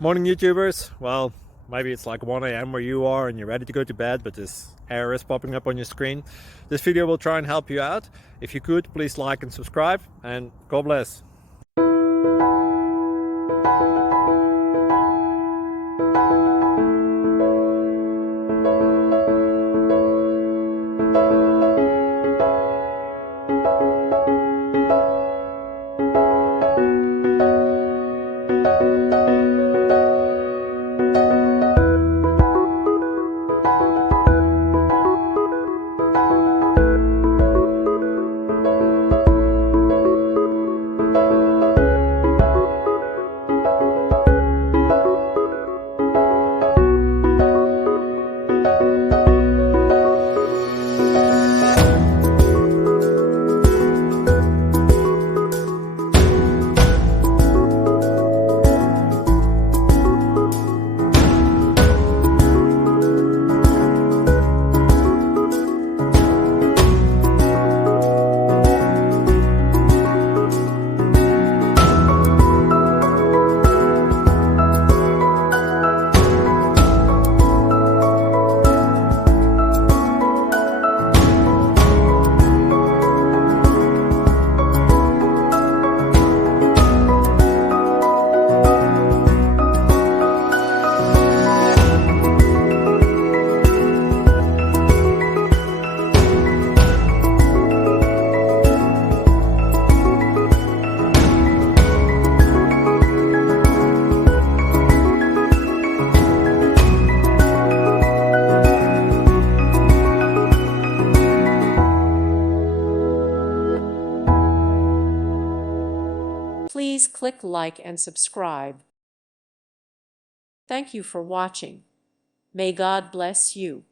Morning YouTubers. Well, maybe it's like 1 a.m. where you are and you're ready to go to bed, but this error is popping up on your screen. This video will try and help you out. If you could, please like and subscribe, and God bless. Please click like and subscribe. Thank you for watching. May God bless you.